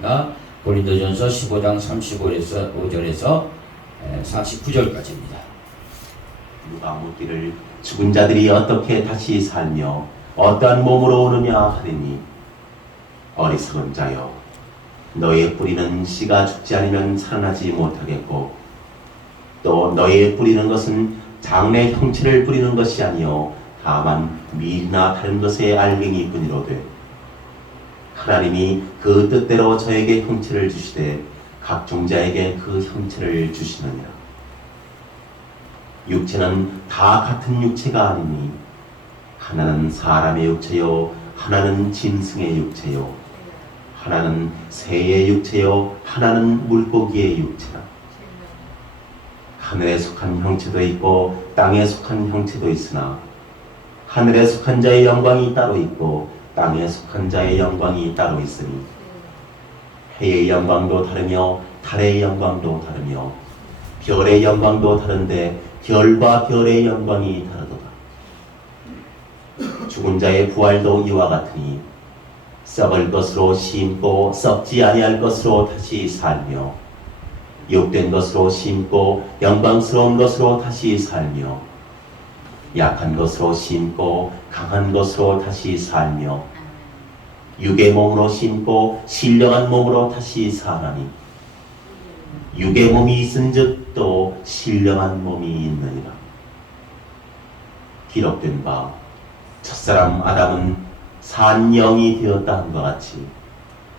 말씀입니다. 고린도전서 15장 35절에서 49절까지입니다. 누가 묻기를 죽은 자들이 어떻게 다시 살며 어떠한 몸으로 오느냐 하리니, 어리석은 자여, 너의 뿌리는 씨가 죽지 않으면 살아나지 못하겠고, 또 너의 뿌리는 것은 장래 형체를 뿌리는 것이 아니요 다만 밀이나 다른 것의 알갱이 뿐이로되, 하나님이 그 뜻대로 저에게 형체를 주시되 각 종자에게 그 형체를 주시느니라. 육체는 다 같은 육체가 아니니, 하나는 사람의 육체요 하나는 짐승의 육체요 하나는 새의 육체요 하나는 물고기의 육체라. 하늘에 속한 형체도 있고 땅에 속한 형체도 있으나, 하늘에 속한 자의 영광이 따로 있고 땅에 속한 자의 영광이 따로 있으니, 해의 영광도 다르며 달의 영광도 다르며 별의 영광도 다른데 별과 별의 영광이 다르도다. 죽은 자의 부활도 이와 같으니, 썩을 것으로 심고 썩지 아니할 것으로 다시 살며, 욕된 것으로 심고 영광스러운 것으로 다시 살며, 약한 것으로 심고 강한 것으로 다시 살며, 육의 몸으로 심고 신령한 몸으로 다시 사나니, 육의 몸이 있은즉 또 신령한 몸이 있느니라. 기록된 바 첫사람 아담은 산 영이 되었다 함과 같이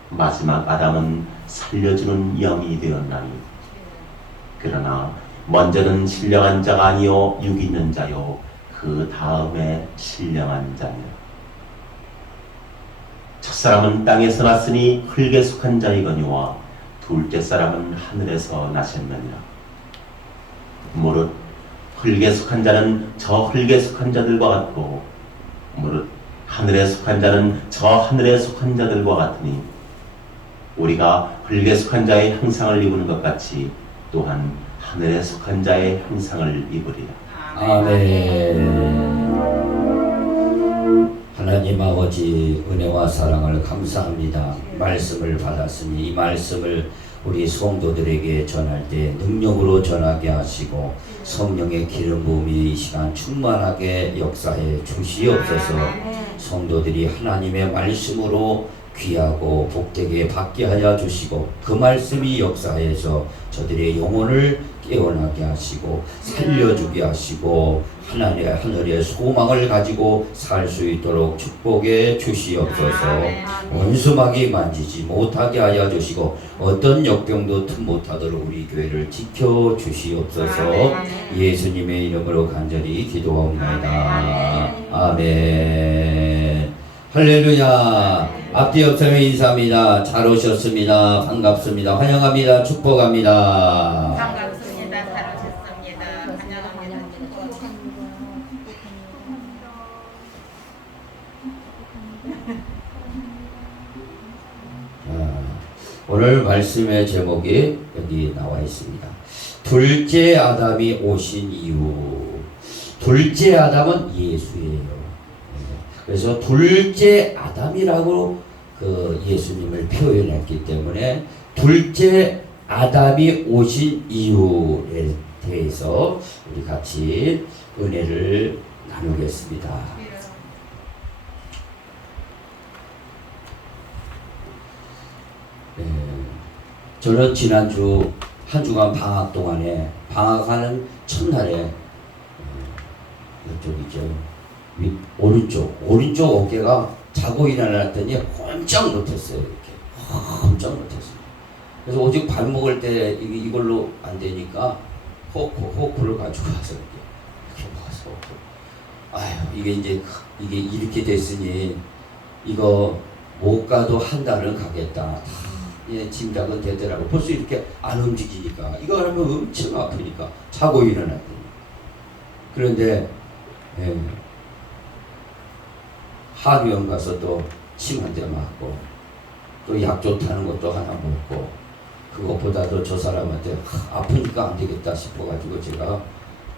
마지막 아담은 살려주는 영이 되었나니, 그러나 먼저는 신령한 자가 아니요 육 있는 자요 그 다음에 신령한 자니라. 첫사람은 땅에서 났으니 흙에 속한 자이거니와 둘째 사람은 하늘에서 나셨느니라. 무릇 흙에 속한 자는 저 흙에 속한 자들과 같고, 무릇 하늘에 속한 자는 저 하늘에 속한 자들과 같으니, 우리가 흙에 속한 자의 형상을 입는 것 같이 또한 하늘에 속한 자의 형상을 입으리라. 아멘. 하나님 아버지 은혜와 사랑을 감사합니다. 말씀을 받았으니 이 말씀을 우리 성도들에게 전할 때 능력으로 전하게 하시고, 성령의 기름 부음이 이 시간 충만하게 역사해 주시옵소서. 성도들이 하나님의 말씀으로 귀하고 복되게 받게 하여 주시고, 그 말씀이 역사해서 저들의 영혼을 깨어나게 하시고 살려주게 하시고 하늘의 소망을 가지고 살 수 있도록 축복해 주시옵소서. 원수막이 만지지 못하게 하여 주시고 어떤 역병도 틈 못하도록 우리 교회를 지켜 주시옵소서. 예수님의 이름으로 간절히 기도하옵나이다. 아멘. 할렐루야. 앞뒤 옆섬에 인사합니다. 잘 오셨습니다. 반갑습니다. 환영합니다. 축복합니다. 반갑습니다. 잘 오셨습니다. 환영합니다. 오늘 말씀의 제목이 여기 나와 있습니다. 둘째 아담이 오신 이후. 둘째 아담은 예수예요. 그래서 둘째 아담이라고 그 예수님을 표현했기 때문에 둘째 아담이 오신 이유에 대해서 우리 같이 은혜를 나누겠습니다. 저는 지난주 한 주간 방학 동안에 방학하는 첫날에 이쪽이죠. 오른쪽 어깨가 자고 일어났더니 꼼짝 못했어요. 이렇게 꼼짝 못했어요. 그래서 오직 밥 먹을 때 이걸로 안 되니까 호크를 가지고 와서 이렇게 먹어서, 아휴 이게 이렇게 됐으니 이거 못 가도 한 달은 가겠다. 예, 짐작은 되더라고. 벌써 이렇게 안 움직이니까 이거 하면 엄청 아프니까 자고 일어났더니. 그런데 한의원 가서 또 침 한 대 맞고 또 약 좋다는 것도 하나 먹고, 그것보다도 저 사람한테 아프니까 안 되겠다 싶어가지고 제가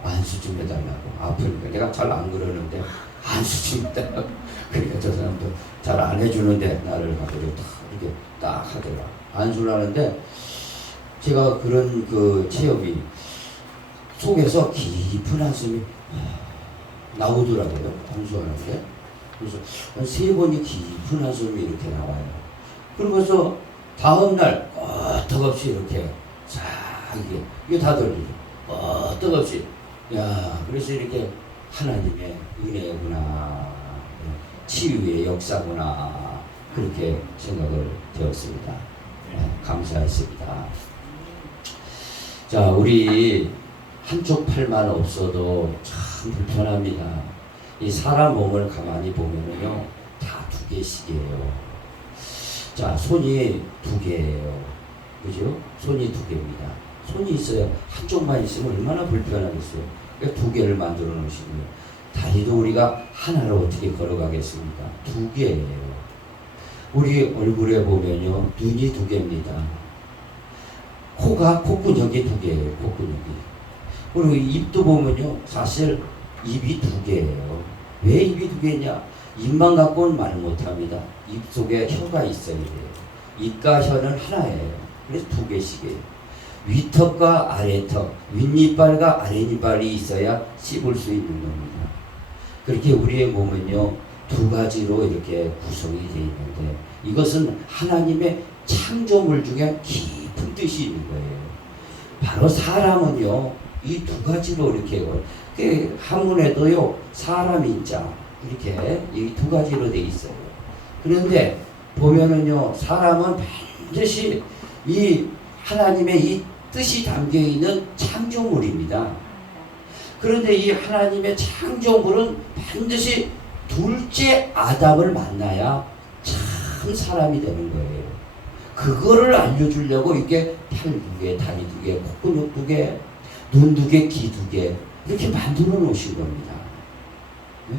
안수 좀 해달라고. 아프니까 내가 잘 안 그러는데 안수 좀 해달라고. 그러니까 저 사람도 잘 안 해주는데 나를 가지고 딱 이렇게 딱 하더라. 안수를 하는데 제가 그런 그 체험이 속에서 깊은 한숨이 나오더라고요. 안수하는데. 그래서 한 3번이 깊은 한숨이 이렇게 나와요. 그러면서 다음날 끄떡없이 이렇게 싹 이게 다 들리죠. 끄떡없이. 야, 그래서 이렇게 하나님의 은혜구나, 치유의 역사구나, 그렇게 생각을 되었습니다. 감사했습니다. 자, 우리 한쪽 팔만 없어도 참 불편합니다. 이 사람 몸을 가만히 보면은요, 다 2개씩이에요. 자, 손이 2개예요. 그죠? 손이 2개입니다. 손이 있어야 한쪽만 있으면 얼마나 불편하겠어요. 그러니까 2개를 만들어 놓으시고요. 다리도 우리가 하나로 어떻게 걸어가겠습니까? 2개예요. 우리 얼굴에 보면요, 눈이 2개입니다. 코가 콧구녕이 2개예요. 콧구녕이. 그리고 입도 보면요, 사실 입이 2개예요. 왜 입이 2개냐? 입만 갖고는 말 못합니다. 입 속에 혀가 있어야 돼요. 입과 혀는 하나예요. 그래서 2개씩이에요. 위턱과 아래턱, 윗니빨과 아랫니빨이 있어야 씹을 수 있는 겁니다. 그렇게 우리의 몸은요, 2가지로 이렇게 구성이 되어 있는데, 이것은 하나님의 창조물 중에 깊은 뜻이 있는 거예요. 바로 사람은요, 이 2가지로 이렇게 한문에도요, 사람인자 이렇게 이 2가지로 돼 있어요. 그런데 보면은요, 사람은 반드시 이 하나님의 이 뜻이 담겨 있는 창조물입니다. 그런데 이 하나님의 창조물은 반드시 둘째 아담을 만나야 참 사람이 되는 거예요. 그거를 알려주려고 이렇게 팔 2개, 다리 2개, 콧구녕 2개, 눈 2개, 귀 2개 이렇게 만들어 놓으신 겁니다. 네?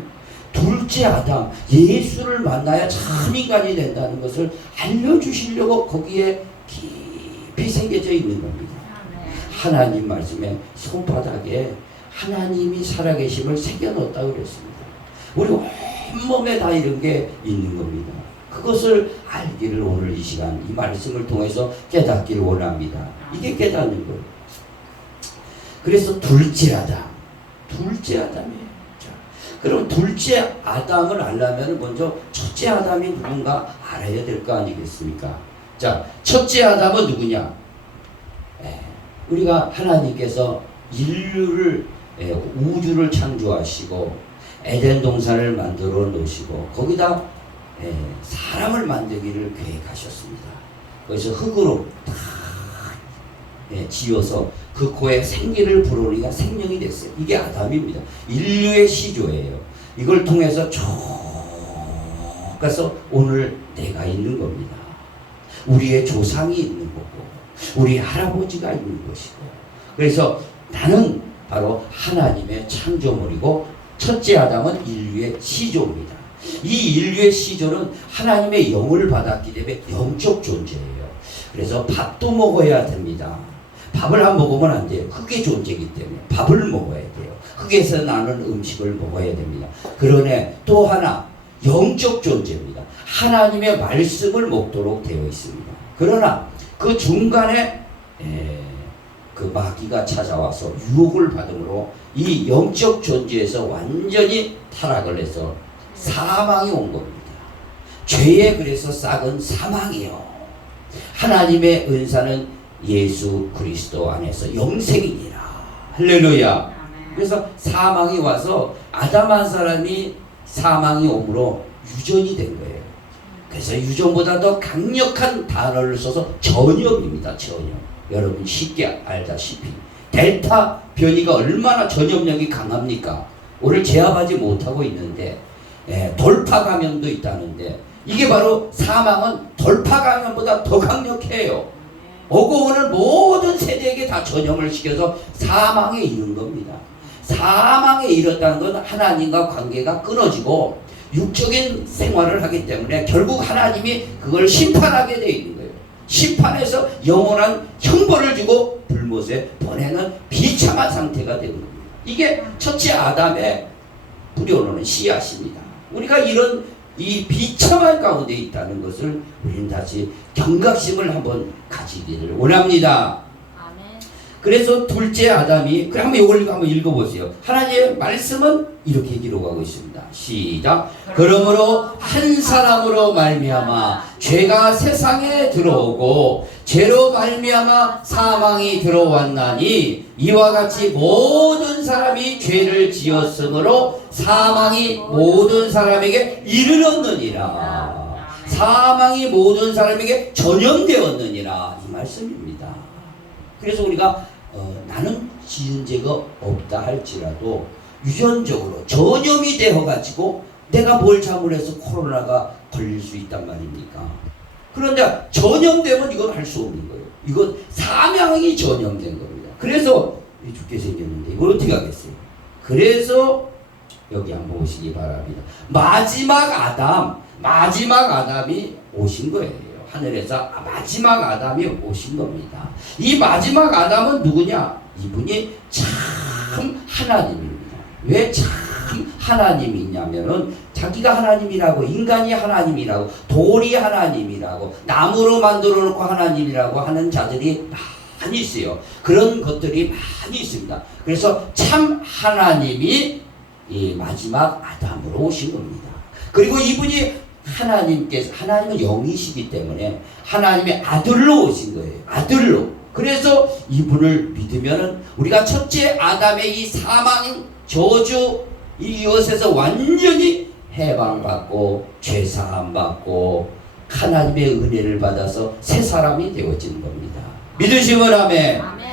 둘째 아담, 예수를 만나야 참 인간이 된다는 것을 알려주시려고 거기에 깊이 새겨져 있는 겁니다. 하나님 말씀에 손바닥에 하나님이 살아계심을 새겨놓았다고 그랬습니다. 우리 온몸에 다 이런 게 있는 겁니다. 그것을 알기를 오늘 이 시간 이 말씀을 통해서 깨닫기를 원합니다. 이게 깨닫는 거예요. 그래서 둘째 아담이에요. 자, 그럼 둘째 아담을 알려면 먼저 첫째 아담이 누군가 알아야 될 거 아니겠습니까? 자, 첫째 아담은 누구냐? 우리가 하나님께서 인류를, 우주를 창조하시고 에덴 동산을 만들어 놓으시고 거기다 사람을 만들기를 계획하셨습니다. 그래서 흙으로 다 지어서 그 코에 생기를 불어넣으니까 생명이 됐어요. 이게 아담입니다. 인류의 시조예요. 이걸 통해서 쭉 가서 오늘 내가 있는 겁니다. 우리의 조상이 있는 거고 우리 할아버지가 있는 것이고, 그래서 나는 바로 하나님의 창조물이고 첫째 아담은 인류의 시조입니다. 이 인류의 시조는 하나님의 영을 받았기 때문에 영적 존재예요. 그래서 밥도 먹어야 됩니다. 밥을 안 먹으면 안 돼요. 흙의 존재이기 때문에 밥을 먹어야 돼요. 흙에서 나는 음식을 먹어야 됩니다. 그러네 또 하나 영적 존재입니다. 하나님의 말씀을 먹도록 되어 있습니다. 그러나 그 중간에 그 마귀가 찾아와서 유혹을 받음으로 이 영적 존재에서 완전히 타락을 해서 사망이 온 겁니다. 죄의 그래서 싹은 사망이요. 하나님의 은사는 예수 그리스도 안에서 영생이니라. 할렐루야. 그래서 사망이 와서 아담 한 사람이 사망이 오므로 유전이 된 거예요. 그래서 유전보다 더 강력한 단어를 써서 전염입니다. 전염. 여러분 쉽게 알다시피 델타 변이가 얼마나 전염력이 강합니까? 오늘 제압하지 못하고 있는데 돌파 감염도 있다는데 이게 바로 사망은 돌파 감염보다 더 강력해요. 오고 오늘 모든 세대에게 다 전염을 시켜서 사망에 이른 겁니다. 사망에 이르렀다는 건 하나님과 관계가 끊어지고 육적인 생활을 하기 때문에 결국 하나님이 그걸 심판하게 되어 있는 거예요. 심판해서 영원한 형벌을 주고 불못에 보내는 비참한 상태가 되는 겁니다. 이게 첫째 아담의 뿌려놓은 씨앗입니다. 우리가 이런 이 비참한 가운데 있다는 것을 우리는 다시 경각심을 한번 가지기를 원합니다. 아멘. 그래서 둘째 아담이 그래 한번 이걸 한번 읽어보세요. 하나님의 말씀은 이렇게 기록하고 있습니다. 시작. 그러므로 한 사람으로 말미암아 죄가 세상에 들어오고 죄로 말미암아 사망이 들어왔나니 이와 같이 모든 사람이 죄를 지었으므로 사망이 모든 사람에게 이르렀느니라. 사망이 모든 사람에게 전염되었느니라 이 말씀입니다. 그래서 우리가 나는 지은 죄가 없다 할지라도 유전적으로 전염이 되어가지고 내가 뭘 잘못해서 코로나가 걸릴 수 있단 말입니까? 그런데 전염되면 이건 할 수 없는 거예요. 이건 사망이 전염된 겁니다. 그래서 죽게 생겼는데 이걸 어떻게 하겠어요? 그래서 여기 한번 보시기 바랍니다. 마지막 아담이 오신 거예요. 하늘에서 마지막 아담이 오신 겁니다. 이 마지막 아담은 누구냐? 이분이 참 하나님입니다. 왜 참 하나님이냐면은 자기가 하나님이라고, 인간이 하나님이라고, 돌이 하나님이라고, 나무로 만들어 놓고 하나님이라고 하는 자들이 많이 있어요. 그런 것들이 많이 있습니다. 그래서 참 하나님이 이 마지막 아담으로 오신 겁니다. 그리고 이분이 하나님은 영이시기 때문에 하나님의 아들로 오신 거예요. 아들로. 그래서 이분을 믿으면은 우리가 첫째 아담의 이 사망, 저주, 이것에서 완전히 해방받고 죄사함받고 하나님의 은혜를 받아서 새 사람이 되어지는 겁니다. 믿으시면 아멘. 아멘.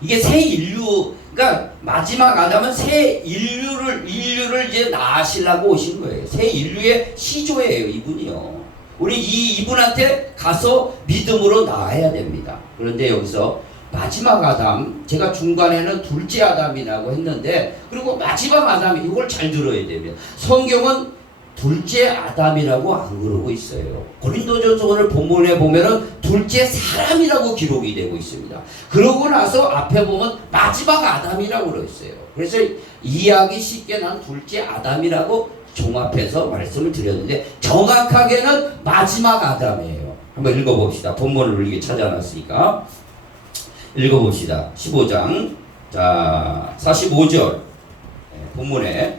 이게 새 인류, 그러니까 마지막 아담은 새 인류를 이제 낳으시려고 오신 거예요. 새 인류의 시조예요, 이분이요. 우리 이분한테 가서 믿음으로 나아야 됩니다. 그런데 여기서 마지막 아담, 제가 중간에는 둘째 아담이라고 했는데, 그리고 마지막 아담, 이걸 잘 들어야 됩니다. 성경은 둘째 아담이라고 안 그러고 있어요. 고린도전서 오늘 본문에 보면은 둘째 사람이라고 기록이 되고 있습니다. 그러고 나서 앞에 보면 마지막 아담이라고 그러 있어요. 그래서 이해하기 쉽게 난 둘째 아담이라고 종합해서 말씀을 드렸는데 정확하게는 마지막 아담이에요. 한번 읽어봅시다. 본문을 우리 찾아놨으니까 읽어봅시다. 15장 자 45절 본문에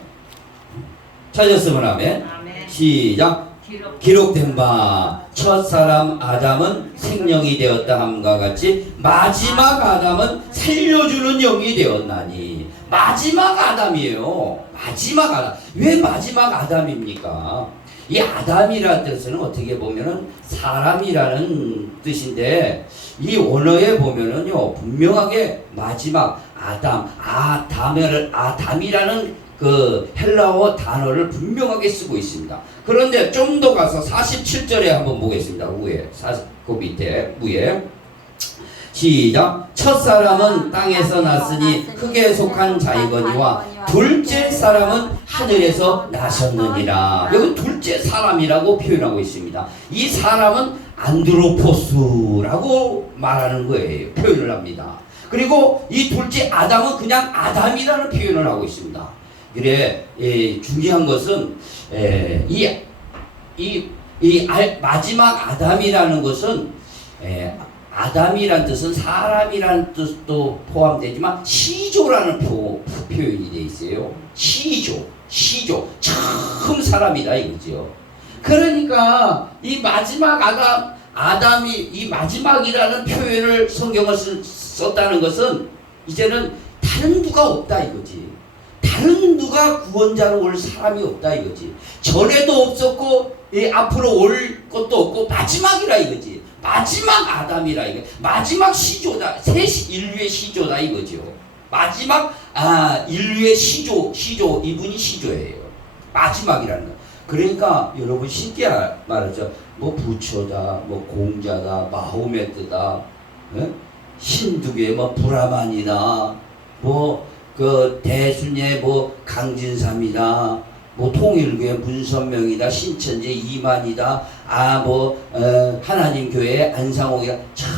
찾았으면 하면 아멘. 시작. 기록된 바 첫사람 아담은 생명이 되었다 함과 같이 마지막 아담은 살려주는 영이 되었나니. 마지막 아담이에요. 마지막 아담. 왜 마지막 아담입니까? 이 아담이라는 뜻은 어떻게 보면은 사람이라는 뜻인데 이 원어에 보면은요 분명하게 마지막 아담이라는 그 헬라어 단어를 분명하게 쓰고 있습니다. 그런데 좀 더 가서 47절에 한번 보겠습니다. 그 밑에 위에 시작. 첫사람은 땅에서 났으니 흙에 속한 자이거니와 둘째 사람은 하늘에서 나셨느니라. 여기 둘째 사람이라고 표현하고 있습니다. 이 사람은 안드로포스라고 말하는 거예요. 표현을 합니다. 그리고 이 둘째 아담은 그냥 아담이라는 표현을 하고 있습니다. 그래 중요한 것은 마지막 아담이라는 것은 아담이란 뜻은 사람이라는 뜻도 포함되지만 시조라는 표현이 되어 있어요. 시조 처음 사람이다 이거죠. 그러니까 이 마지막 아담이 이 마지막이라는 표현을 성경을 썼다는 것은 이제는 다른 누가 없다 이거지. 다른 누가 구원자로 올 사람이 없다 이거지. 전에도 없었고 앞으로 올 것도 없고 마지막이라 이거지. 마지막 아담이라 이거. 마지막 시조다. 인류의 시조다 이거죠. 마지막 인류의 시조 이분이 시조예요. 마지막이라는 거. 그러니까 여러분 쉽게 말하죠. 뭐 부처다, 뭐 공자다, 마호메트다, 힌두교의 뭐 브라만이다, 뭐 그 대순의 뭐 강진삼이다, 뭐 통일교의 문선명이다, 신천지 이만이다, 하나님 교회의 안상홍이다. 참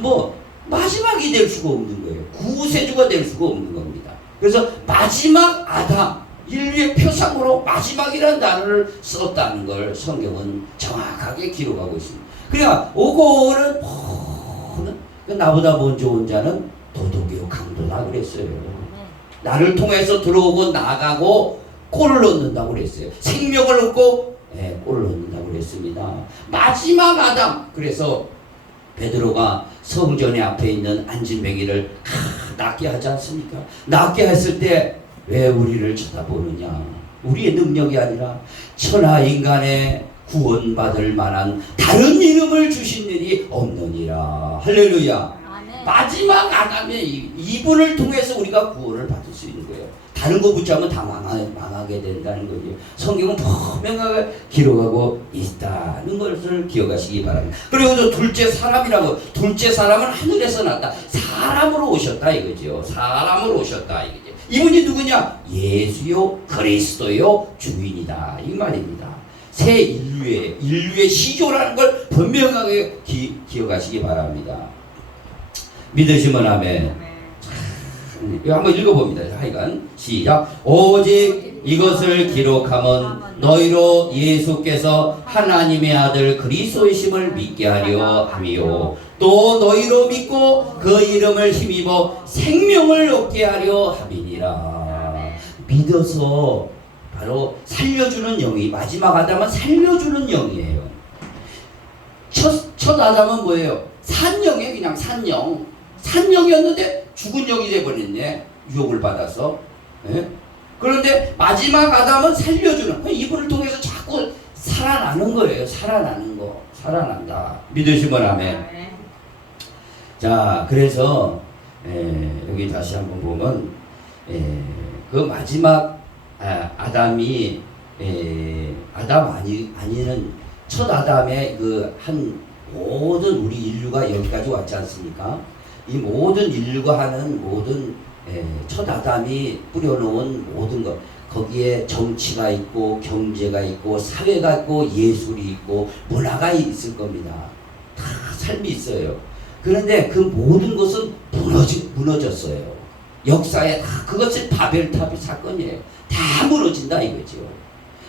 뭐 마지막이 될 수가 없는 거예요. 구세주가 될 수가 없는 겁니다. 그래서 마지막 아담 인류의 표상으로 마지막이라는 단어를 썼다는 걸 성경은 정확하게 기록하고 있습니다. 그러니까 오고는 나보다 먼저 온 자는 도덕이요 강도다 그랬어요. 나를 통해서 들어오고 나가고 골을 넣는다고 그랬어요. 생명을 얻고 골을 넣는다고 그랬습니다. 마지막 아담. 그래서 베드로가 성전의 앞에 있는 안진뱅이를 낫게 하지 않습니까? 낫게 했을 때 왜 우리를 쳐다보느냐? 우리의 능력이 아니라 천하 인간의 구원받을 만한 다른 이름을 주신 일이 없느니라. 할렐루야. 아멘. 마지막 아담의 이분을 통해서 우리가 구원을 받을 수 있는 거예요. 다른 거 붙잡으면 다 망하게 된다는 거죠. 성경은 분명하게 기록하고 있다는 것을 기억하시기 바랍니다. 그리고 또 둘째 사람이라고, 둘째 사람은 하늘에서 났다. 사람으로 오셨다 이거죠. 사람으로 오셨다 이거죠. 이분이 누구냐? 예수요 그리스도요 주인이다 이 말입니다. 새 인류의 시조라는 걸 분명하게 기억하시기 바랍니다. 믿으시면 아멘. 이거 한번 읽어봅니다. 하여간 시작. 오직 이것을 기록함은 너희로 예수께서 하나님의 아들 그리스도이심을 믿게 하려 함이요 또 너희로 믿고 그 이름을 힘입어 생명을 얻게 하려 함이니라. 믿어서 바로 살려주는 영이, 마지막 아담은 살려주는 영이에요. 첫 아담은 뭐예요? 산영이에요. 그냥 산영이었는데 죽은 영이 돼버렸네. 유혹을 받아서. 예? 그런데 마지막 아담은 살려주는, 이분을 통해서 자꾸 살아나는 거예요. 살아나는 거. 살아난다. 믿으시면 아멘. 자, 그래서 여기 다시 한번 보면 그 마지막 아담이 아담 아니는 첫 아담의 그 한 모든 우리 인류가 여기까지 왔지 않습니까? 이 모든 인류가 하는 모든 첫 아담이 뿌려놓은 모든 것, 거기에 정치가 있고 경제가 있고 사회가 있고 예술이 있고 문화가 있을 겁니다. 다 삶이 있어요. 그런데 그 모든 것은 무너졌어요. 역사에 다 그것이 바벨탑 사건이에요. 다 무너진다 이거죠.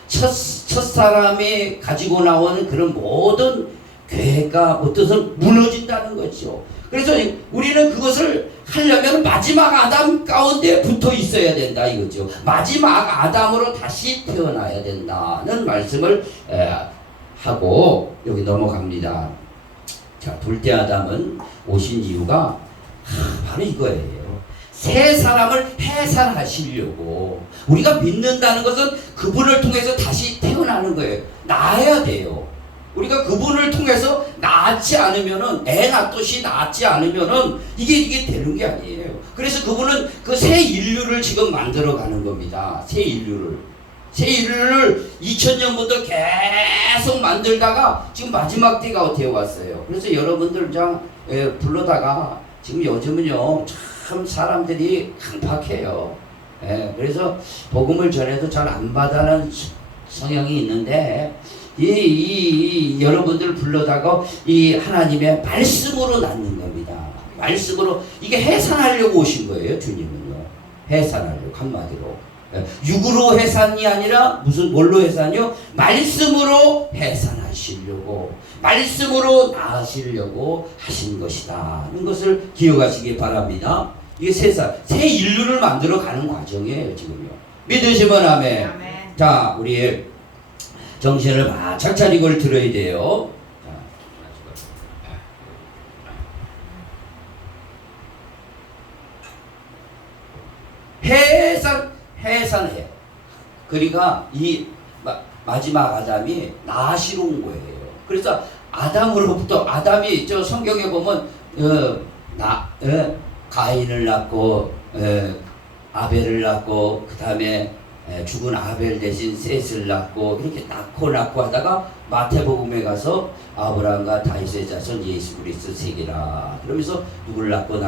첫 사람이 가지고 나오는 그런 모든 계획과 어떤 무너진다는 거죠. 그래서 우리는 그것을 하려면 마지막 아담 가운데 붙어 있어야 된다 이거죠. 마지막 아담으로 다시 태어나야 된다는 말씀을 하고 여기 넘어갑니다. 자, 둘째 아담은 오신 이유가 바로 이거예요. 새 사람을 해산하시려고. 우리가 믿는다는 것은 그분을 통해서 다시 태어나는 거예요. 나아야 돼요. 우리가 그분을 통해서 낳지 않으면은, 애 낳듯이 낳지 않으면은 이게 되는 게 아니에요. 그래서 그분은 그 새 인류를 지금 만들어 가는 겁니다. 새 인류를 2000년부터 계속 만들다가 지금 마지막 때가 되어 왔어요. 그래서 여러분들 불러다가 지금 요즘은요 참 사람들이 강팍해요. 그래서 복음을 전해도 잘 안 받아는 성향이 있는데 여러분들 불러다가 이 하나님의 말씀으로 낳는 겁니다. 말씀으로 이게 해산하려고 오신 거예요. 주님은요 해산하려고, 한마디로 육으로 해산이 아니라 뭘로 해산이요? 말씀으로 해산하시려고, 말씀으로 낳으시려고 하신 것이다는 것을 기억하시기 바랍니다. 이게 새 인류를 만들어 가는 과정이에요 지금요. 믿으시면 아멘. 아멘. 자, 우리 정신을 바짝 차리고 들어야 돼요. 해산해. 그러니까 이 마지막 아담이 나시로 온 거예요. 그래서 아담으로부터, 아담이 저 성경에 보면 가인을 낳고 아벨을 낳고 그 다음에 죽은 아벨 대신 셋을 낳고 이렇게 낳고 하다가 마태복음에 가서 아브라함과 다윗의 자손 예수 그리스도 세계라 그러면서 누구를 낳고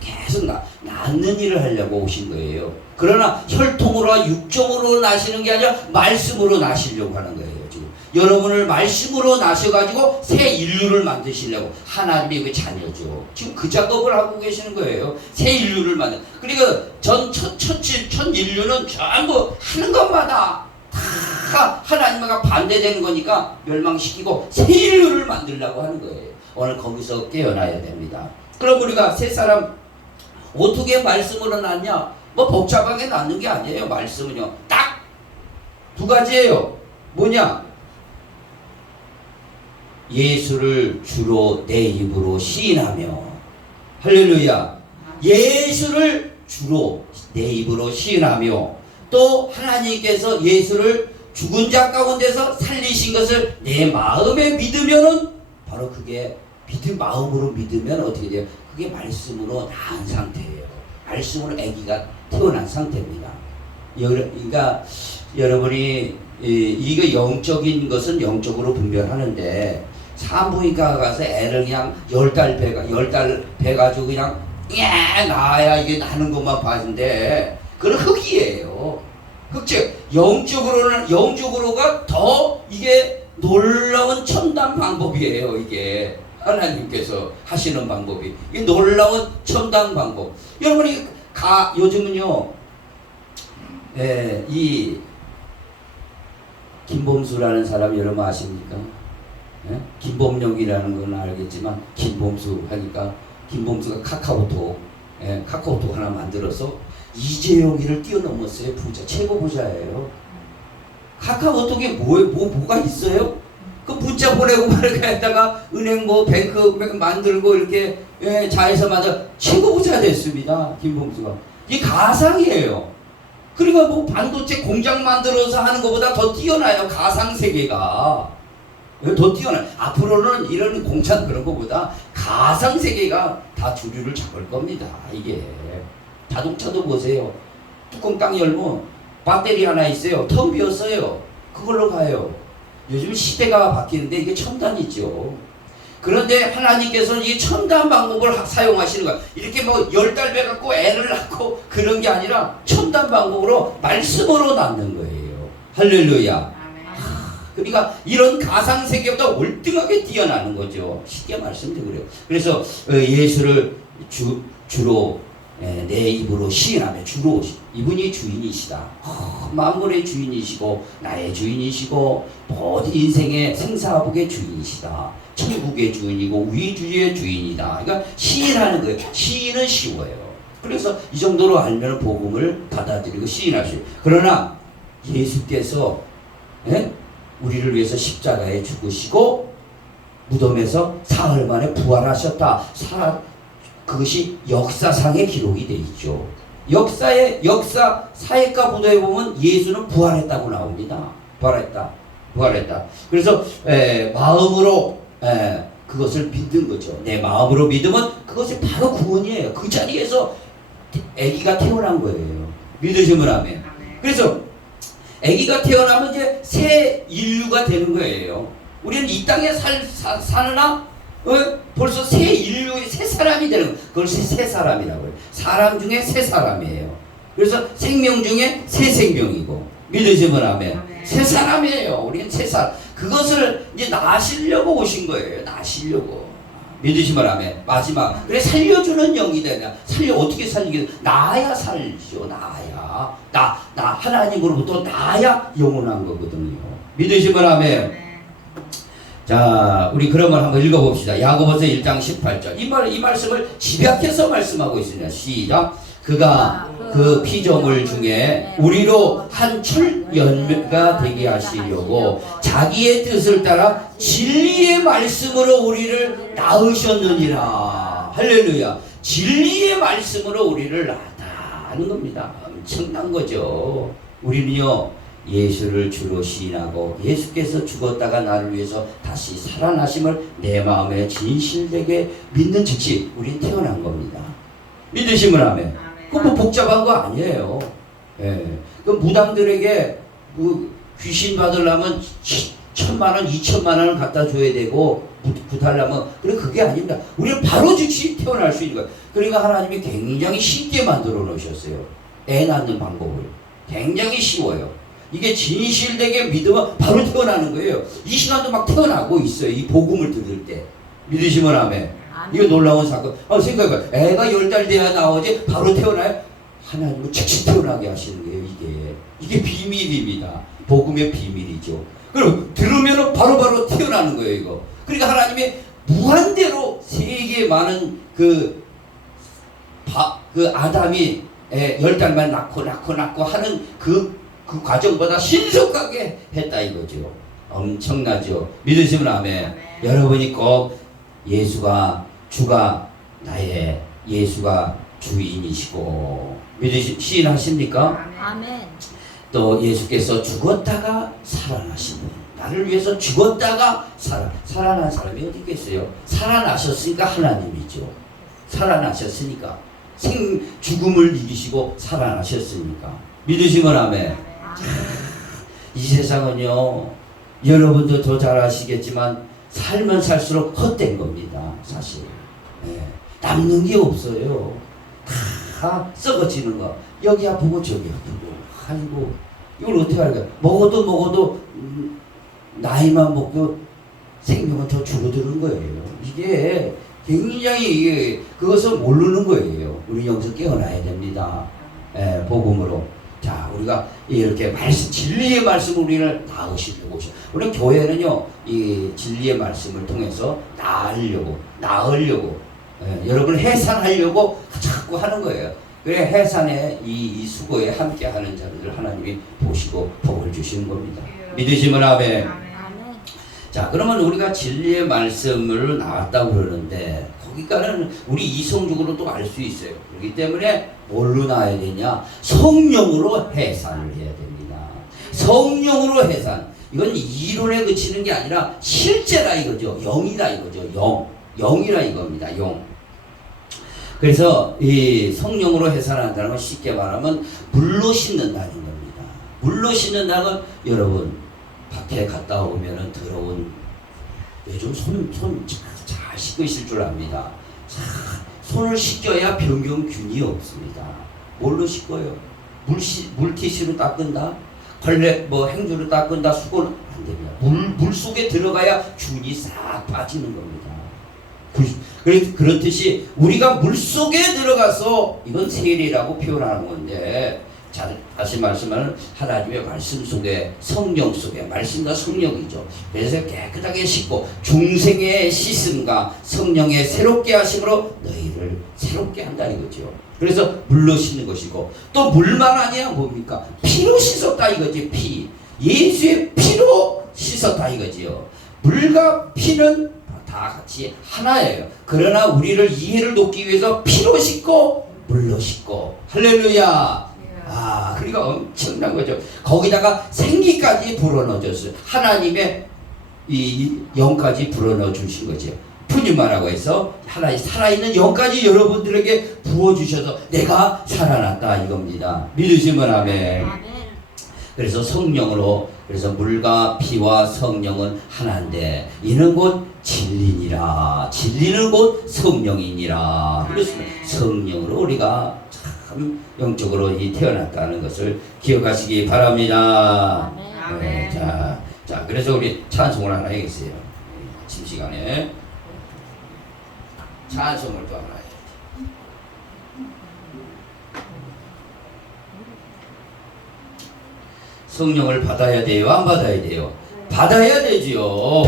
계속 낳는 일을 하려고 오신 거예요. 그러나 혈통으로 육정으로 나시는 게 아니라 말씀으로 나시려고 하는 거예요. 지금 여러분을 말씀으로 나셔가지고 새 인류를 만드시려고. 하나님의 그 자녀죠. 지금 그 작업을 하고 계시는 거예요. 새 인류를 만들. 그러니까 첫 인류는 전부 하는 것마다 다 하나님과 반대되는 거니까 멸망시키고 새 인류를 만들려고 하는 거예요. 오늘 거기서 깨어나야 됩니다. 그럼 우리가 새 사람 어떻게 말씀으로 낳냐? 뭐 복잡하게 낳는 게 아니에요. 말씀은요. 딱 두 가지예요. 뭐냐? 예수를 주로 내 입으로 시인하며. 할렐루야. 예수를 주로 내 입으로 시인하며, 또 하나님께서 예수를 죽은 자 가운데서 살리신 것을 내 마음에 믿으면은, 바로 그게 마음으로 믿으면 어떻게 돼요? 그게 말씀으로 낳은 상태예요. 말씀으로 아기가 태어난 상태입니다. 그러니까 여러분이 이거 영적인 것은 영적으로 분별하는데, 산부인과 가서 애를 그냥 10달 배가지고 그냥 나야 이게 나는 것만 봤는데, 그건 흑이에요. 흑즉 영적으로가 더 이게 놀라운 첨단 방법이에요. 이게 하나님께서 하시는 방법이, 이게 놀라운 첨단 방법. 여러분이 요즘은요, 이 김범수라는 사람 여러분 아십니까? 김범용이라는 건 알겠지만 김범수 하니까, 김범수가 카카오톡 하나 만들어서 이재용이를 뛰어넘었어요. 부자, 최고 부자예요. 카카오톡에 뭐가 있어요? 그 문자 보내고 말고 했다가 은행 뱅크 만들고 이렇게 자회사 만들 최고 부자 됐습니다. 김범수가. 이게 가상이에요. 그러니까 반도체 공장 만들어서 하는 것보다 더 뛰어나요. 가상 세계가 더 뛰어나요. 앞으로는 이런 공장 그런 것보다 가상 세계가 다 주류를 잡을 겁니다. 이게 자동차도 보세요. 뚜껑 딱 열면 배터리 하나 있어요. 텅 비었어요. 그걸로 가요. 요즘 시대가 바뀌는데 이게 첨단이죠. 그런데 하나님께서는 이 첨단 방법을 사용하시는 거야. 이렇게 10달 배 갖고 애를 낳고 그런 게 아니라 첨단 방법으로 말씀으로 낳는 거예요. 할렐루야. 그러니까 이런 가상 세계보다 월등하게 뛰어나는 거죠. 쉽게 말씀드려요. 그래서 예수를 주로 내 입으로 시인하며, 주로 이분이 주인이시다. 만물의 주인이시고 나의 주인이시고 모든 인생의 생사복의 주인이시다. 천국의 주인이고 위주의 주인이다. 그러니까 시인하는 거예요. 시인은 쉬워요. 그래서 이 정도로 알면 복음을 받아들이고 시인할 수 있어요. 그러나 예수께서 우리를 위해서 십자가에 죽으시고 무덤에서 사흘 만에 부활하셨다. 그것이 역사상의 기록이 돼 있죠. 역사 사회과 보도에 보면 예수는 부활했다고 나옵니다. 부활했다. 그래서 마음으로 그것을 믿는 거죠. 내 마음으로 믿으면 그것이 바로 구원이에요. 그 자리에서 아기가 태어난 거예요. 믿으시면 아멘. 그래서 아기가 태어나면 이제 새 인류가 되는 거예요. 우리는 이 땅에 사느나 벌써 새 인류의 새 사람이 되는 거예요. 그걸 새 사람이라고 해요. 사람 중에 새 사람이에요. 그래서 생명 중에 새 생명이고. 믿으시면 아멘. 새 사람이에요. 우리는 새 사람. 그것을 이제 낳으시려고 오신 거예요. 낳으시려고. 믿으시면 아멘. 마지막. 그래 살려주는 영이 되냐. 어떻게 살리게? 나야 살죠. 나야. 나 하나님으로부터 나야 영원한 거거든요. 믿으시면 아멘. 자, 우리 그러면 한번 읽어봅시다. 야고보서 1장 18절. 이 말씀을 집약해서 말씀하고 있습니다. 시작. 그가 그 피조물 중에 우리로 한 철연매가 되게 하시려고 자기의 뜻을 따라 진리의 말씀으로 우리를 낳으셨느니라. 할렐루야. 진리의 말씀으로 우리를 낳았다 하는 겁니다. 엄청난 거죠. 우리는요, 예수를 주로 시인하고 예수께서 죽었다가 나를 위해서 다시 살아나심을 내 마음에 진실되게 믿는 즉시 우린 태어난 겁니다. 믿으시면 아멘. 그거 뭐 복잡한 거 아니에요. 그 무당들에게 귀신 받으려면 1,000만 원, 2,000만 원을 갖다 줘야 되고 구달라면 그게 아닙니다. 우리는 바로 즉시 태어날 수 있는 거예요. 그러니까 하나님이 굉장히 쉽게 만들어 놓으셨어요. 애 낳는 방법을. 굉장히 쉬워요. 이게 진실되게 믿으면 바로 태어나는 거예요. 이 시간도 막 태어나고 있어요. 이 복음을 들을 때. 믿으시면 아멘. 이거 놀라운 사건. 생각해봐. 애가 10달 돼야 나오지 바로 태어나요? 하나님은 즉시 태어나게 하시는 거예요. 이게 비밀입니다. 복음의 비밀이죠. 그럼 들으면 바로바로 태어나는 거예요. 이거. 그러니까 하나님이 무한대로 세계 많은 그 아담이 10달만 낳고 하는 그 과정보다 신속하게 했다 이거죠. 엄청나죠. 믿으시면 아멘. 여러분이 꼭 예수가 주인이시고 시인하십니까? 아멘. 또 예수께서 죽었다가 살아나시는, 나를 위해서 죽었다가 살아난 사람이 어디 있겠어요? 살아나셨으니까 하나님이죠. 살아나셨으니까 죽음을 이기시고 살아나셨으니까. 믿으시면 아멘. 이 세상은요, 여러분도 더 잘 아시겠지만 살면 살수록 헛된 겁니다. 사실 남는 게 없어요. 다 썩어지는 거. 여기 아프고 저기 아프고. 아이고 이걸 어떻게 할까? 먹어도 나이만 먹고 생명은 더 줄어드는 거예요. 이게 굉장히 그것을 모르는 거예요. 우리 여기서 깨어나야 됩니다. 복음으로. 자, 우리가 이렇게 진리의 말씀을 우리를 낳으시려고. 우리 교회는요, 이 진리의 말씀을 통해서 나으려고, 여러분을 해산하려고 자꾸 하는 거예요. 그래, 해산의 이 수고에 함께 하는 자들을 하나님이 보시고 복을 주시는 겁니다. 믿으시면 아멘. 자, 그러면 우리가 진리의 말씀을 나왔다고 그러는데, 거기까지는 우리 이성적으로도 알 수 있어요. 그렇기 때문에 뭘로 나와야 되냐? 성령으로 해산을 해야 됩니다. 성령으로 해산. 이건 이론에 그치는 게 아니라 실제라 이거죠. 영이라 이거죠. 영이라 이겁니다. 영. 그래서 이 성령으로 해산한다는 건 쉽게 말하면 물로 씻는다는 겁니다. 물로 씻는다는 건 여러분 밖에 갔다 오면은 더러운, 요즘 손 잘 씻으실 줄 압니다. 손을 씻겨야 병균이 없습니다. 뭘로 씻어요? 물티슈로 닦은다? 걸레 행주로 닦은다? 수건 안 됩니다. 물 속에 들어가야 균이 싹 빠지는 겁니다. 그렇듯이 우리가 물 속에 들어가서, 이건 세례라고 표현하는 건데, 다시 말씀하면 하나님의 말씀 속에, 성령 속에, 말씀과 성령이죠. 그래서 깨끗하게 씻고 중생의 씻음과 성령의 새롭게 하심으로 너희를 새롭게 한다는 거죠. 그래서 물로 씻는 것이고, 또 물만 아니야 뭡니까? 피로 씻었다 이거지. 피, 예수의 피로 씻었다 이거지요. 물과 피는 다 같이 하나예요. 그러나 우리를 이해를 돕기 위해서 피로 씻고 물로 씻고. 할렐루야. 그러니까 엄청난 거죠. 거기다가 생기까지 불어넣어줬어요. 하나님의 이 영까지 불어넣어 주신 거죠. 푸뉴마라고 해서 하나님 살아있는 영까지 여러분들에게 부어주셔서 내가 살아났다 이겁니다. 믿으시면 아멘. 그래서 성령으로, 그래서 물과 피와 성령은 하나인데 이는 곧 진리니라. 진리는 곧 성령이니라. 그렇습니다. 성령으로 우리가 참 영적으로 태어났다는 것을 기억하시기 바랍니다. 아멘. 자, 그래서 우리 찬송을 하나 해야겠어요. 아침 시간에 찬송을 또 하나 해야지. 성령을 받아야 돼요? 안 받아야 돼요? 받아야 되지요.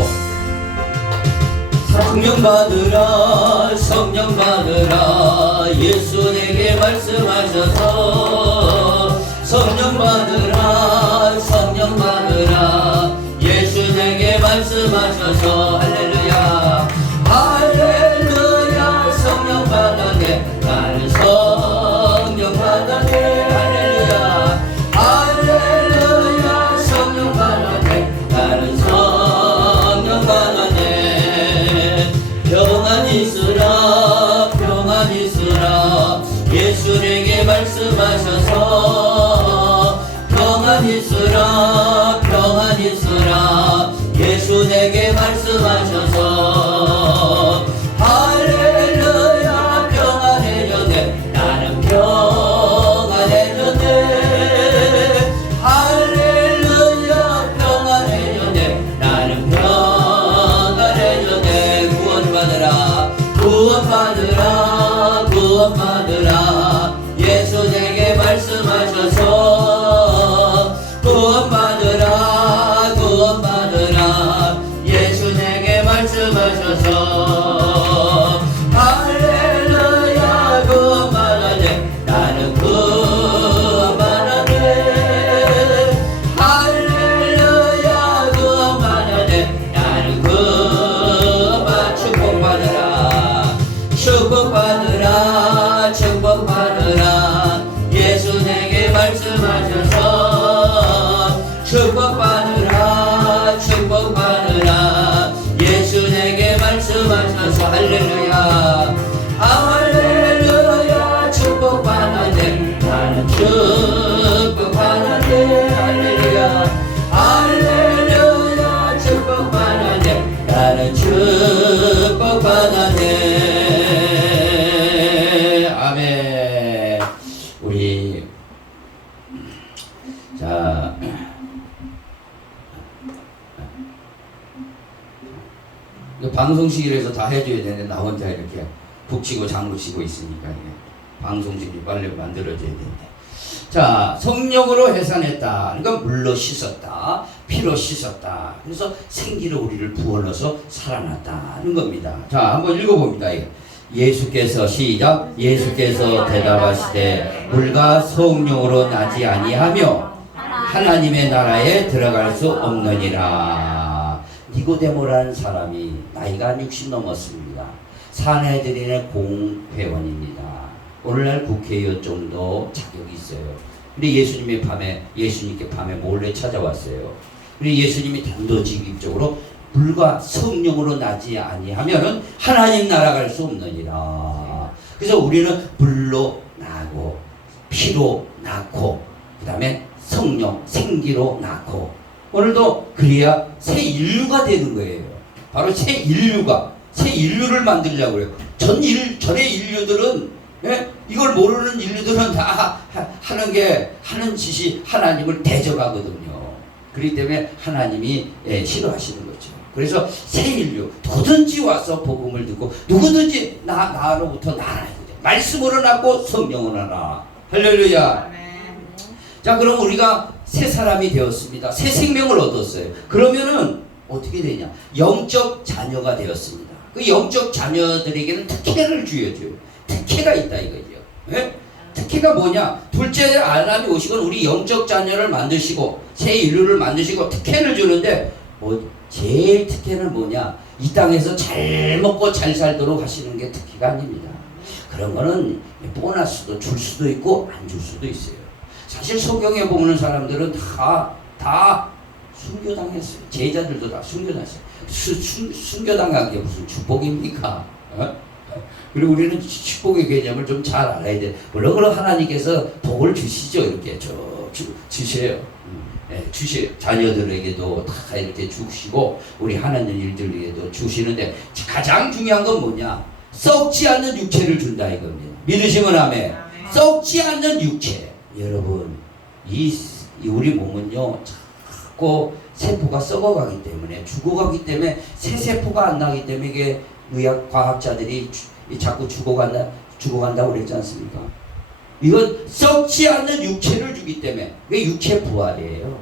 성령 받으라, 성령 받으라, 예수 내게 말씀하셔서. 성령 받으라, 성령 받으라, 예수 내게 말씀하셔서. 할렐루야, 할렐루야. 성령 받았네, 나는 성령 받았네. 할렐루야, 할렐루야. 성령 받았네, 나는 성령 받았네. 평안 있으라, 평안 있으라, 예수 내게 말씀하셔서. 평안 있으라, 평안 있으라, 예수 내게 말씀하셔서. 구원받으라 구원받으라 예수 내게 말씀하셔서 구원받으라 구원받으라 예수 내게 말씀하셔서 할렐루야 구원받았네 나는 구원받았네 할렐루야 구원받았네 나는 축복받으라 축복받으라 축복받으라 예수 내게 말씀하셔서 축복받으라 축복받으라 예수 내게 말씀하셔서 할렐루야 할렐루야 축복받았네 나는 축복받았네 할렐루야 할렐루야 축복받았네 나는 축복받았네 아멘 우리 자 방송식이라서 다 해줘야 되는데 나 혼자 이렇게 북치고 장구치고 있으니까 이게 방송식이 빨리 만들어져야 되는데 자 성령으로 해산했다 그러니까 물로 씻었다 피로 씻었다 그래서 생기로 우리를 부어넣어서 살아났다는 겁니다 자 한번 읽어봅니다 이거. 예수께서 시작 예수께서 대답하시되 물과 성령으로 나지 아니하며 하나님의 나라에 들어갈 수 없느니라 니고데모라는 사람이 나이가 60 넘었습니다 사내들인의 공회원입니다 오늘날 국회의원 정도 자격이 있어요 근데 예수님께 밤에 몰래 찾아왔어요 근데 예수님이 단도직입적으로 물과 성령으로 나지 아니하면은 하나님 나라 갈 수 없느니라 그래서 우리는 물로 나고 피로 낳고 그 다음에 성령 생기로 낳고 오늘도 그래야 새 인류가 되는 거예요 바로 새 인류를 만들려고 해요 전의 인류들은 이걸 모르는 인류들은 다 하는 짓이 하나님을 대적하거든요 그렇기 때문에 하나님이 싫어하시는 거죠 그래서 새 인류 누구든지 와서 복음을 듣고 누구든지 나로부터 나아야 돼 말씀으로 낳고 성령으로 낳아 할렐루야 자 그럼 우리가 새 사람이 되었습니다 새 생명을 얻었어요 그러면은 어떻게 되냐 영적 자녀가 되었습니다 그 영적 자녀들에게는 특혜를 주어줘요 특혜가 있다 이거죠 특혜가 뭐냐 둘째 하나님이 오시고 우리 영적 자녀를 만드시고 새 인류를 만드시고 특혜를 주는데 제일 특혜는 뭐냐 이 땅에서 잘 먹고 잘 살도록 하시는 게 특혜가 아닙니다 그런 거는 보너스도 줄 수도 있고 안 줄 수도 있어요 사실 성경에 보는 사람들은 다 순교당했어요 제자들도 다 순교당했어요 순교당한 게 무슨 축복입니까 그리고 우리는 축복의 개념을 좀 잘 알아야 돼 물론 하나님께서 복을 주시죠 이렇게 주세요 주시 자녀들에게도 다 이렇게 주시고 우리 하나님 일들에게도 주시는데 가장 중요한 건 뭐냐 썩지 않는 육체를 준다 이겁니다 믿으시면 아멘 썩지 않는 육체 여러분 우리 몸은요 자꾸 세포가 썩어가기 때문에 죽어가기 때문에 새 세포가 안 나기 때문에 이게 의학 과학자들이 자꾸 죽어간다고 그랬지 않습니까? 이건 썩지 않는 육체를 주기 때문에 그게 육체 부활이에요.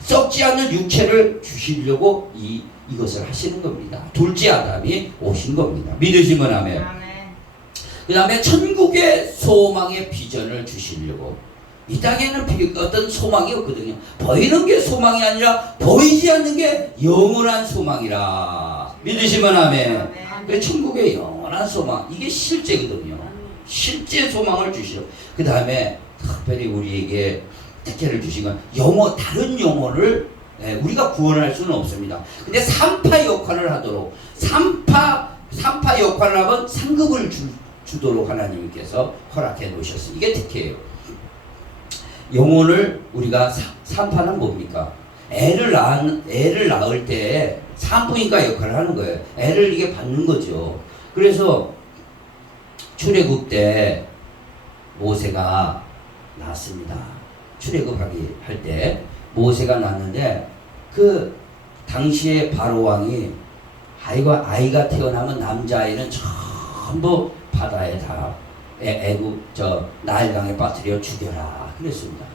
썩지 않는 육체를 주시려고 이것을 하시는 겁니다. 둘째 아담이 오신 겁니다. 믿으시면 아멘. 그 다음에 천국의 소망의 비전을 주시려고 이 땅에는 어떤 소망이 없거든요. 보이는 게 소망이 아니라 보이지 않는 게 영원한 소망이라 믿으시면 아멘. 그 천국의 영원한 소망 이게 실제거든요. 실제 소망을 주시죠. 그 다음에 특별히 우리에게 특혜를 주신 건 다른 영혼을 우리가 구원할 수는 없습니다. 근데 삼파 역할을 하도록 삼파 역할을 하면 상급을 주도록 하나님께서 허락해 놓으셨어요. 이게 특혜예요. 영혼을 우리가 산파는 뭡니까? 애를 낳을 때 산부인과 역할을 하는 거예요. 애를 이게 받는 거죠. 그래서 출애굽 때 모세가 낳았습니다. 출애굽하기 할 때 모세가 낳았는데 그 당시에 바로 왕이 아이가 태어나면 남자아이는 전부 바다에 다 애국 나일강에 빠뜨려 죽여라 그랬습니다.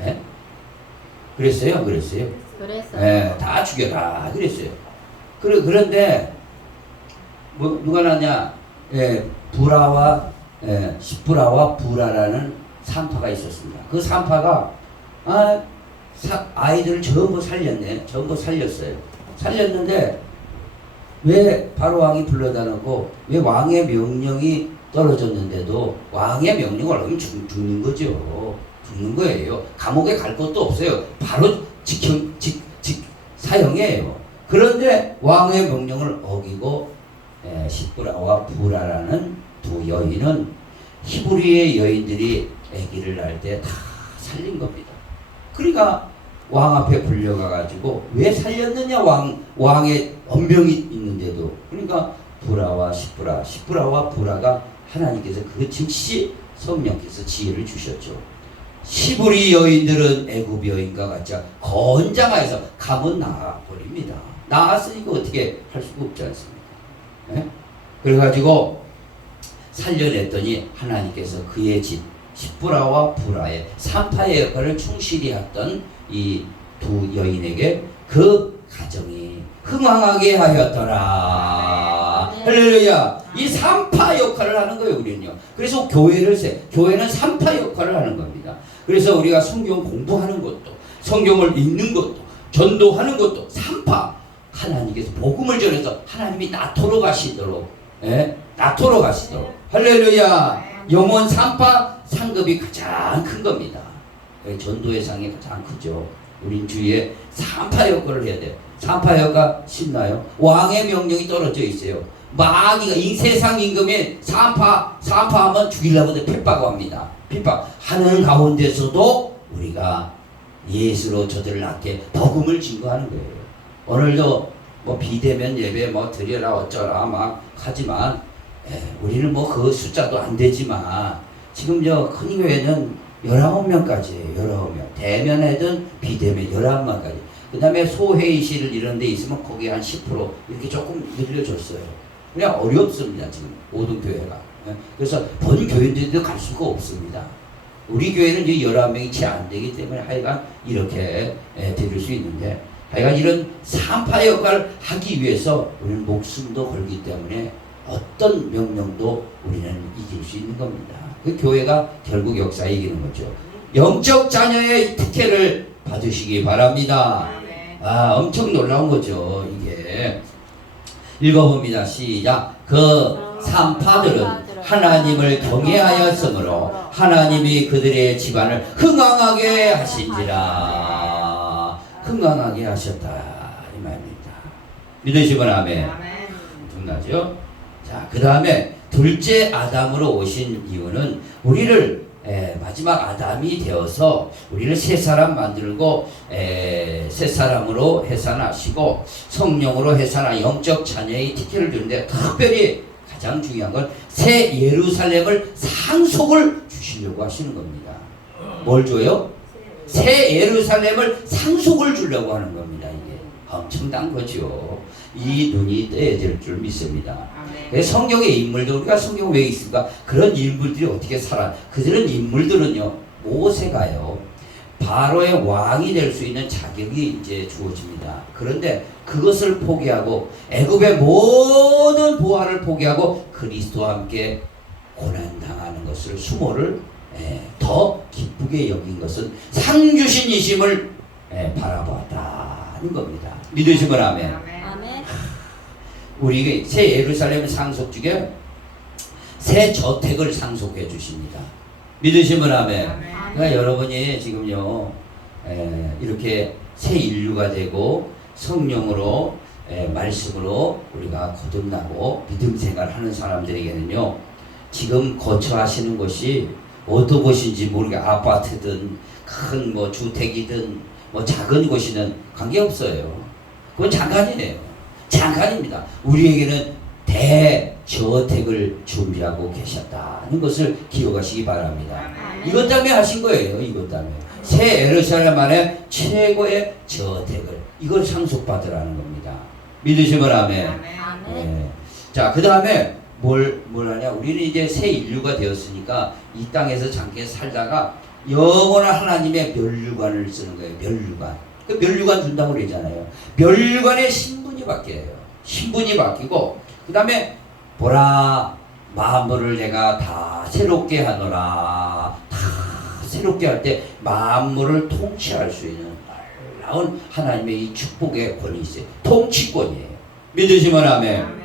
예? 그랬어요? 그랬어요? 그랬어요. 예, 다 죽여라 그랬어요. 그런데 뭐 누가 났냐? 예, 부라와 십부라와 부라라는 산파가 있었습니다. 그 산파가 아이들을 전부 살렸네. 전부 살렸어요. 살렸는데 왜 바로 왕이 불러다 놓고 왜 왕의 명령이 떨어졌는데도 왕의 명령을 어기면 죽는 거죠. 죽는 거예요. 감옥에 갈 것도 없어요. 바로 사형이에요. 그런데 왕의 명령을 어기고 십부라와 부라라는 두 여인은 히브리의 여인들이 아기를 낳을 때 다 살린 겁니다. 그러니까 왕 앞에 불려가가지고 왜 살렸느냐 왕의 언명이 있는데도 그러니까 부라와 십부라와 부라가 하나님께서 그 즉시 성령께서 지혜를 주셨죠. 히브리 여인들은 애굽 여인과 같이 건장하여서 감은 나아버립니다. 나았으니까 어떻게 할 수가 없지 않습니까? 네? 그래가지고 살려냈더니 하나님께서 그의 집 십부라와 부라의 산파의 역할을 충실히 했던 이 두 여인에게 그 가정이 흥왕하게 하였더라. 네. 할렐루야. 이 산파 역할을 하는 거예요, 우리는요. 그래서 교회는 산파 역할을 하는 겁니다. 그래서 우리가 성경 공부하는 것도, 성경을 읽는 것도, 전도하는 것도 산파. 하나님께서 복음을 전해서 하나님이 나토록 하시도록, 나토록 하시도록. 할렐루야. 영원 산파 상급이 가장 큰 겁니다. 전도의 상이 가장 크죠. 우린 주위에 산파 역할을 해야 돼요. 산파 역할 신나요? 왕의 명령이 떨어져 있어요. 마귀가 세상 임금이 산파하면 죽이려고 핍박합니다. 핍박하는 가운데서도 우리가 예수로 저들을 낳게 복음을 증거하는 거예요. 오늘도 뭐 비대면 예배 뭐 드려라 어쩌라 막 하지만 우리는 뭐 그 숫자도 안 되지만 지금 큰 교회는 19명까지예요. 19명. 대면이든 비대면 11명까지. 그 다음에 소회의실 이런 데 있으면 거기 한 10% 이렇게 조금 늘려줬어요. 그냥 어렵습니다. 지금 모든 교회가. 그래서 본 교인들도 갈 수가 없습니다. 우리 교회는 이제 11명이 채 안 되기 때문에 하여간 이렇게 드릴 수 있는데 하여간 이런 산파 역할을 하기 위해서 우리는 목숨도 걸기 때문에 어떤 명령도 우리는 이길 수 있는 겁니다. 그 교회가 결국 역사에 이기는 거죠. 영적 자녀의 특혜를 받으시기 바랍니다. 엄청 놀라운 거죠. 이게 읽어봅니다. 시작. 그 산파들은 하나님을 경외하였으므로 하나님이 그들의 집안을 흥왕하게 하신지라. 흥왕하게 하셨다 이 말입니다. 믿으시면 아멘. 엄청나죠? 자, 그 다음에 둘째 아담으로 오신 이유는 우리를 마지막 아담이 되어서 우리를 새 사람 만들고 새 사람으로 해산하시고 성령으로 해산한 영적 자녀의 특혜를 주는데 특별히 가장 중요한 건 새 예루살렘을 상속을 주시려고 하시는 겁니다. 뭘 줘요? 새 예루살렘을 상속을 주려고 하는 겁니다. 이게 엄청난 거죠. 이 눈이 떼질 줄 믿습니다. 성경의 인물들 우리가 성경 왜 있을까? 그런 인물들이 어떻게 살아? 그들은 인물들은요 모세가요 바로의 왕이 될 수 있는 자격이 이제 주어집니다. 그런데 그것을 포기하고 애굽의 모든 보화를 포기하고 그리스도와 함께 고난 당하는 것을 수모를 더 기쁘게 여긴 것은 상 주신 이심을 바라보았다는 겁니다. 믿으시면 아멘. 아멘. 우리 새 예루살렘 상속 중에 새 저택을 상속해 주십니다. 믿으시면 아멘. 그러니까 여러분이 지금요 이렇게 새 인류가 되고 성령으로 말씀으로 우리가 거듭나고 믿음 생활하는 사람들에게는요 지금 거처하시는 것이 어떤 곳인지 모르게 아파트든 큰 뭐 주택이든 뭐 작은 곳이든 관계없어요. 그건 잠깐이에요. 잠깐입니다. 우리에게는 대저택을 준비하고 계셨다는 것을 기억하시기 바랍니다. 이것 때문에 하신 거예요. 이것 때문에. 새 예루살렘 안에 최고의 저택을 이걸 상속받으라는 겁니다. 믿으시면 아멘. 아멘. 자, 그 다음에 뭘 하냐? 우리는 이제 새 인류가 되었으니까 이 땅에서 잠깐 살다가 영원한 하나님의 면류관을 쓰는 거예요. 면류관. 그 면류관 준다고 그러잖아요. 면류관의 신분이 바뀌어요. 신분이 바뀌고 그 다음에 보라 만물을 내가 다 새롭게 하노라. 다 새롭게 할 때 만물을 통치할 수 있는 놀라운 하나님의 이 축복의 권이 있어요. 통치권이에요. 믿으시면 아멘.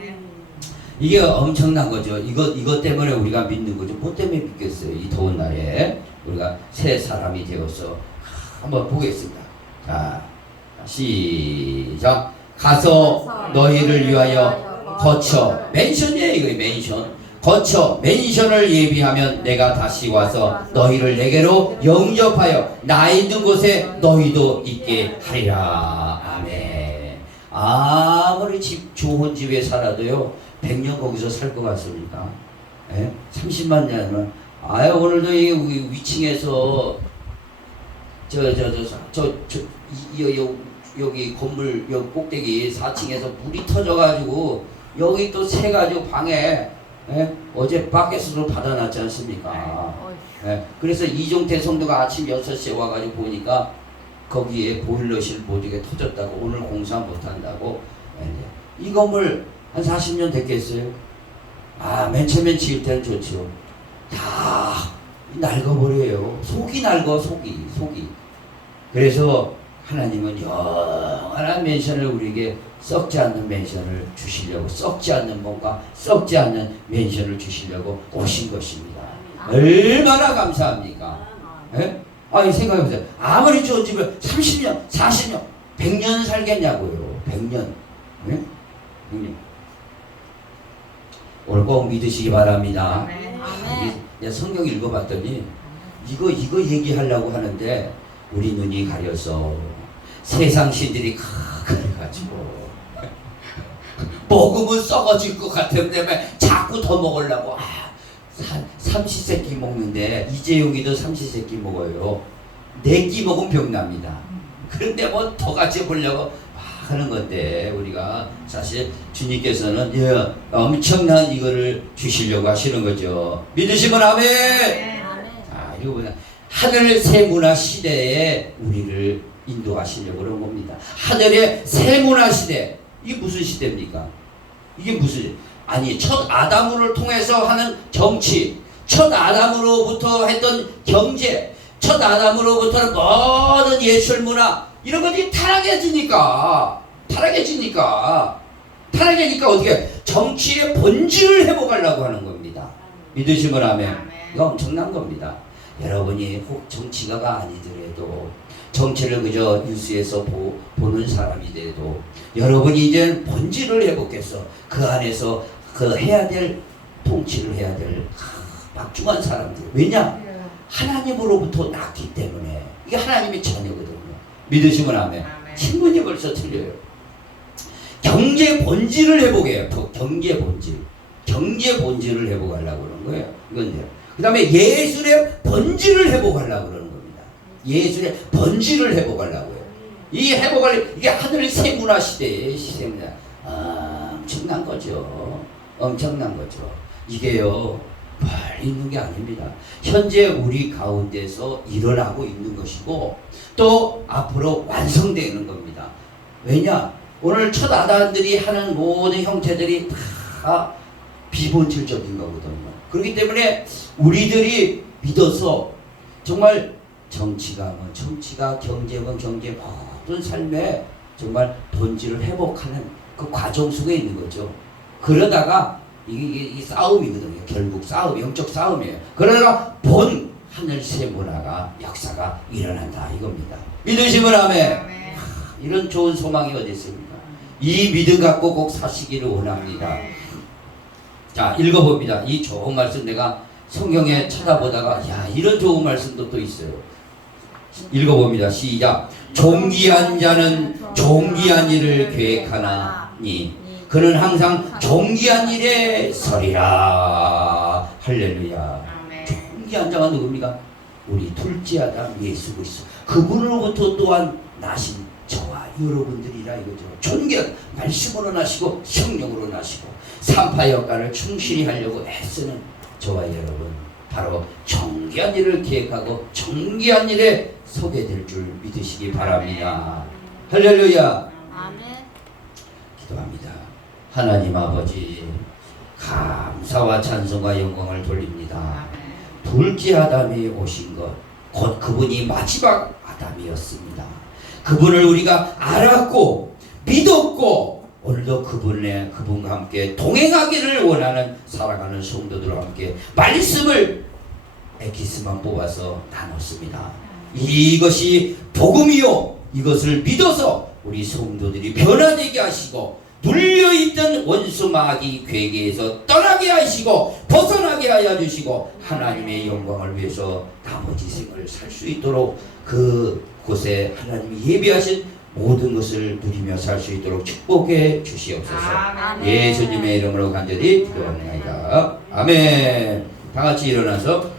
이게 엄청난 거죠. 이것 때문에 우리가 믿는 거죠. 뭐 때문에 믿겠어요? 이 더운 날에 우리가 새 사람이 되어서 한번 보겠습니다. 자, 시작. 가서 너희를 위하여 거쳐 맨션이에요. 이거 맨션. 거쳐 맨션을 예비하면 내가 다시 와서 너희를 내게로 영접하여 나 있는 곳에 너희도 있게 하리라. 아멘. 아무리 좋은 집에 살아도요 100년 거기서 살 것 같습니까? 예? 30만 년은 오늘도 이 위층에서 여기 건물 여기 꼭대기 4층에서 물이 터져가지고 여기 또 새가지고 방에 어제 밖에서도 받아놨지 않습니까? 그래서 이종태 성도가 아침 6시에 와가지고 보니까 거기에 보일러실 모두가 터졌다고 오늘 공사 못한다고. 이 건물 한 40년 됐겠어요? 맨 처음엔 지을 때는 좋죠. 다 낡아버려요. 속이 낡아, 속이. 그래서 하나님은 영원한 맨션을 우리에게 썩지 않는 맨션을 주시려고, 썩지 않는 몸과 썩지 않는 맨션을 주시려고 오신 것입니다. 얼마나 감사합니까? 생각해보세요. 아무리 좋은 집을 30년, 40년, 100년 살겠냐고요. 100년. 100년. 오늘 꼭 믿으시기 바랍니다. 내가 성경 읽어봤더니 이거 얘기하려고 하는데 우리 눈이 가려서 세상 신들이 그래가지고 먹으면 썩어질 것 같은데 자꾸 더 먹으려고 삼시세끼 먹는데 이재용이도 삼시세끼 먹어요. 4끼 먹으면 병납니다. 그런데 뭐 더 같이 보려고 하는 건데 우리가 사실 주님께서는 엄청난 이거를 주시려고 하시는 거죠. 믿으시면 아멘. 자, 이거 보자. 하늘 새 문화 시대에 우리를 인도하시려고 그런 겁니다. 하늘의 새 문화 시대. 이게 무슨 시대입니까? 이게 무슨 첫 아담을 통해서 하는 정치, 첫 아담으로부터 했던 경제, 첫 아담으로부터는 모든 예술 문화 이런 것들이 타락해지니까 어떻게 정치의 본질을 회복하려고 하는 겁니다. 믿으시면 아멘. 이거 엄청난 겁니다. 여러분이 혹 정치가가 아니더라도 정치를 그저 뉴스에서 보는 사람이 돼도 여러분이 이제 본질을 회복해서 그 안에서 해야 될 통치를 해야 될 막중한 사람들. 왜냐? 하나님으로부터 났기 때문에 이게 하나님의 자녀거든요. 믿으시면 아멘. 신분이 벌써 틀려요. 경제 본질을 회복해요. 경제 본질을 회복하려고 그러는 거예요. 이건데요. 그 다음에 예술의 본질을 회복하려고 그러는 겁니다. 예술의 본질을 회복하려고요. 이게 하늘의 새 문화 시대의 시대입니다. 엄청난 거죠. 이게요, 빨리 있는 게 아닙니다. 현재 우리 가운데서 일어나고 있는 것이고, 또 앞으로 완성되는 겁니다. 왜냐? 오늘 첫 아담들이 하는 모든 형태들이 다 비본질적인 거거든요. 그렇기 때문에 우리들이 믿어서 정말 정치가 경제면 경제 모든 삶에 정말 본질을 회복하는 그 과정 속에 있는 거죠. 그러다가 이게 싸움이거든요. 결국 영적 싸움이에요. 그러다가 하늘 새 문화가 역사가 일어난다 이겁니다. 믿으시면 아멘. 이런 좋은 소망이 어디 있습니까? 이 믿음 갖고 꼭 사시기를 원합니다. 자, 읽어봅니다. 이 좋은 말씀 내가 성경에 찾아보다가 이런 좋은 말씀도 또 있어요. 읽어봅니다. 시작. 존귀한 자는 존귀한 일을 계획하나니 그는 항상 존귀한 일에 서리라. 할렐루야. 존귀한 자가 누굽니까? 우리 둘째 아담 예수 그리스도. 그분으로부터 또한 나신 저와 여러분들이라 이거죠. 존경, 말씀으로 나시고 성령으로 나시고 산파 역할을 충실히 하려고 애쓰는 저와 여러분, 바로 정기한 일을 계획하고 정기한 일에 서게 될 줄 믿으시기 바랍니다. 할렐루야. 아멘. 기도합니다. 하나님 아버지, 감사와 찬송과 영광을 돌립니다. 둘째 아담이 오신 것, 곧 그분이 마지막 아담이었습니다. 그분을 우리가 알았고 믿었고 오늘도 그분과 함께 동행하기를 원하는 사랑하는 성도들과 함께 말씀을 엑기스만 뽑아서 나눴습니다. 이것이 복음이요, 이것을 믿어서 우리 성도들이 변화되게 하시고 눌려있던 원수 마귀 괴계에서 떠나게 하시고 벗어나게 하여 주시고 하나님의 영광을 위해서 나머지 생을 살 수 있도록 그곳에 하나님이 예비하신 모든 것을 누리며 살 수 있도록 축복해 주시옵소서. 아멘. 예수님의 이름으로 간절히 기도합니다. 아멘. 다 같이 일어나서